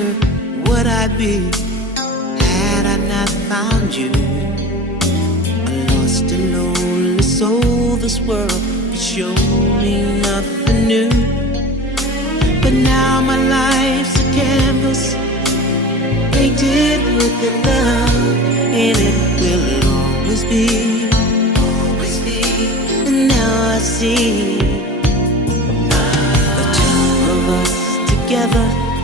wonder what I'd be had I not found you. A lost and lonely soul, this world could show me nothing new. But now my life's a canvas painted with your love, and it will always be, always be. And now I see the two of us together